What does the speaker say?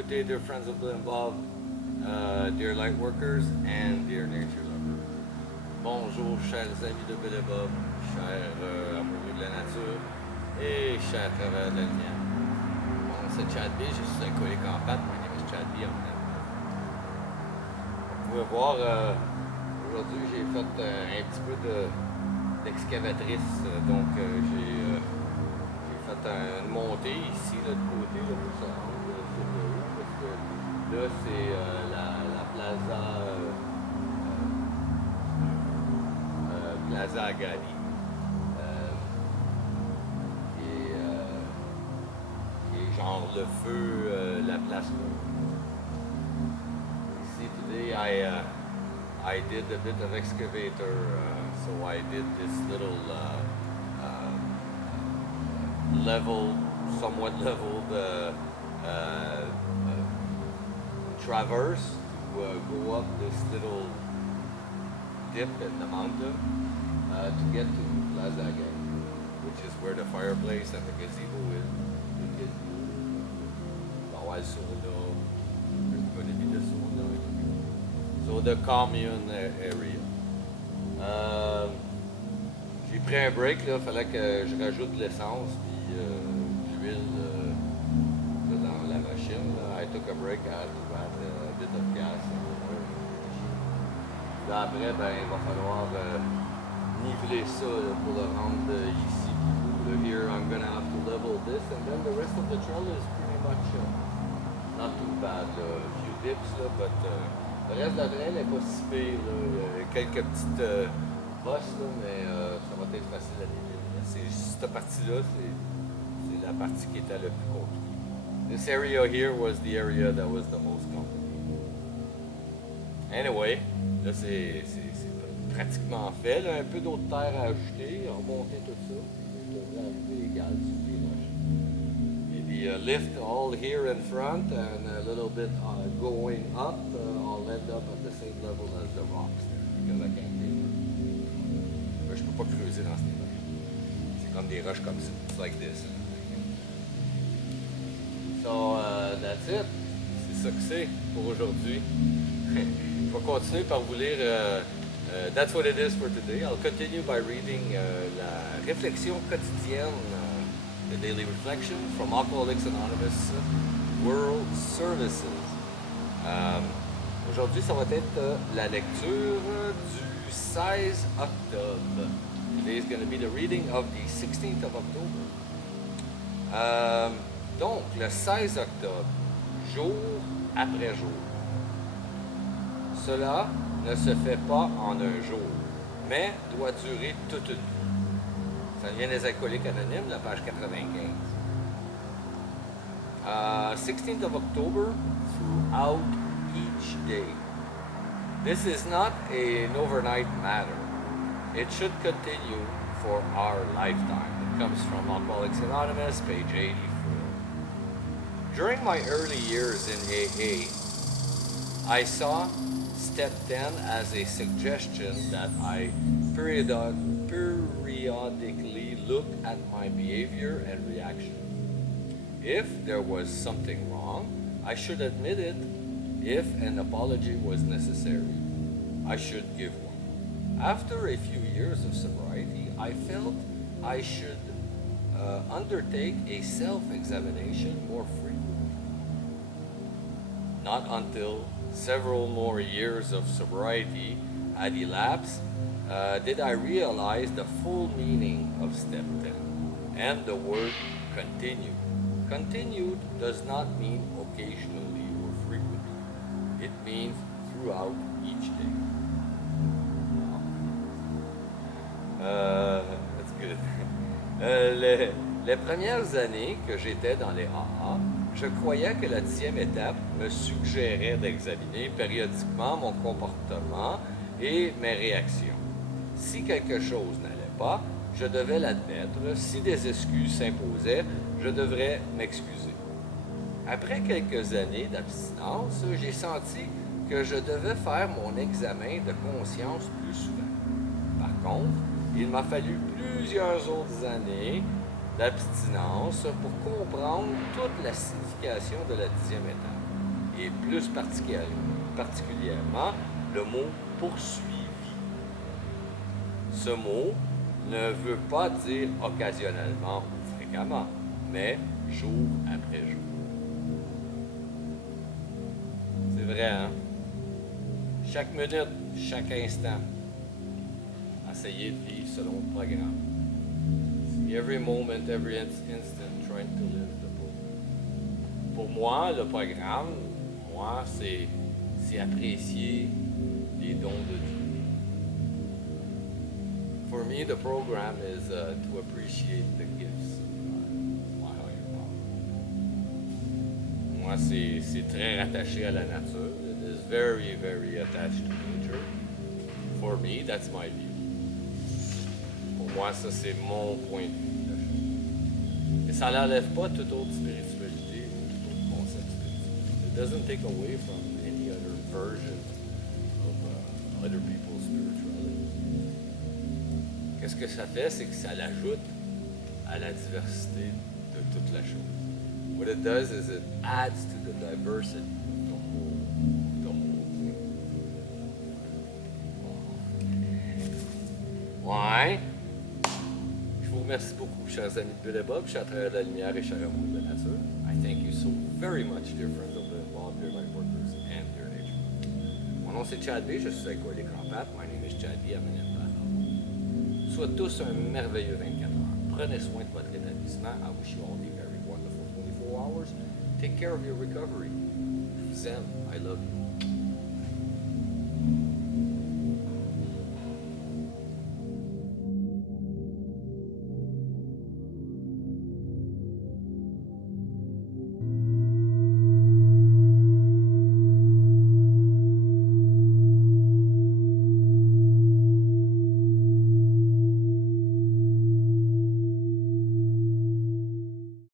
good day, dear friends of the above, dear light workers, and dear nature lovers. Bonjour, chers amis de Bélébob, chers amoureux de la nature et chers travailleurs de la lumière. Bon, c'est Chad B, je suis alcoolique en pâte, my name is Chad B. Vous pouvez voir, aujourd'hui j'ai fait un petit peu d'excavatrice, donc j'ai fait une montée ici, là, de côté, là, pour se rendre sur le haut, parce que là, c'est la Plaza Agali, qui est genre le feu, la place rouge. Ici, today, I did a bit of excavator, so I did this little level, somewhat leveled traverse to go up this little dip in the mountain to get to Plaza again, which is where the fireplace and the gazebo is. The gazebo, there's going to be the sauna. So the commune area. J'ai pris un break, il fallait que je rajoute de l'essence puis l'huile dans la machine. Là. I took a break, I had to add a bit of gas. Puis après, ben, il va falloir niveler ça là, pour le rendre ici. Here I'm going to have to level this, and then the rest of the trail is pretty much not too bad. A few dips, là, but le reste de la trail n'est pas si pire. Il y a quelques petites bosses, là, mais ça va être facile à niveler. Cette partie-là, c'est la partie qui était le plus compliquée. This area here was the area that was the most complicated. Anyway, là c'est pratiquement fait. Là, un peu d'autre terre à ajouter, remonter tout ça. Je devrais arriver égal sur les roches. Maybe a lift all here in front and a little bit going up. I'll end up at the same level as the rocks there because I can't dig. Je peux pas creuser dans ces roches. C'est comme des roches comme ça. It's like this. So that's it. C'est ça que c'est pour aujourd'hui. Je vais continuer par vous lire. That's what it is for today. I'll continue by reading la Réflexions Quotidiennes, the Daily Reflection from Alcooliques Anonymes World Services. Aujourd'hui, ça va être la lecture du 16 octobre. Today is going to be the reading of the 16th of October. Donc, le 16 octobre, jour après jour. Cela ne se fait pas en un jour, mais doit durer toute une vie. Ça vient des Alcooliques Anonymes, la page 95. 16th of October, throughout each day. This is not an overnight matter. It should continue for our lifetime. It comes from Alcoholics Anonymous, page 84. During my early years in AA, I saw Step 10 as a suggestion that I periodically look at my behavior and reaction. If there was something wrong, I should admit it. If an apology was necessary, I should give one. After a few years of sobriety, I felt I should undertake a self-examination more frequently. Not until several more years of sobriety had elapsed did I realize the full meaning of Step 10 and the word continue. Continued does not mean occasionally or frequently. It means throughout each day. That's good. Les premières années que j'étais dans les AA, je croyais que la 10e étape me suggérait d'examiner périodiquement mon comportement et mes réactions. Si quelque chose n'allait pas, je devais l'admettre. Si des excuses s'imposaient, je devrais m'excuser. Après quelques années d'abstinence, j'ai senti que je devais faire mon examen de conscience plus souvent. Par contre, il m'a fallu plusieurs autres années d'abstinence pour comprendre toute la signification de la 10e étape. et plus particulièrement le mot poursuivi. Ce mot ne veut pas dire occasionnellement ou fréquemment, mais jour après jour. C'est vrai, hein? Chaque minute, chaque instant, essayez de vivre selon le programme. Every moment, every instant, trying to live the program. Pour moi, le programme, c'est apprécier les dons de Dieu. For me, the program is to appreciate the gifts of my higher power. Moi, c'est très rattaché à la nature. It is very, very attached to nature. For me, that's my view. Pour moi, ça, c'est mon point de vue de la chose. Et ça n'enlève pas toute autre spiritualité ou tout autre concept spirituel. It doesn't take away from any other version of other people's spirituality. Qu'est-ce que ça fait? C'est que ça l'ajoute à la diversité de toute la chose. What it does is it adds to the diversity of the whole thing. Ouais. Je vous remercie beaucoup, chers amis de Bill et Bob, chers travailleurs de la lumière et chers amours de la nature. I thank you so very much, dear friends of Bill and Bob, dear light workers, and dear nature. Mon nom c'est Chad B, je suis alcoolique en pape. My name is Chad B, I'm an empath. Souhaite tous un merveilleux 24 heures. Prenez soin de votre rétablissement. I wish you all a very wonderful 24 hours. Take care of your recovery. Je vous aime. I love you.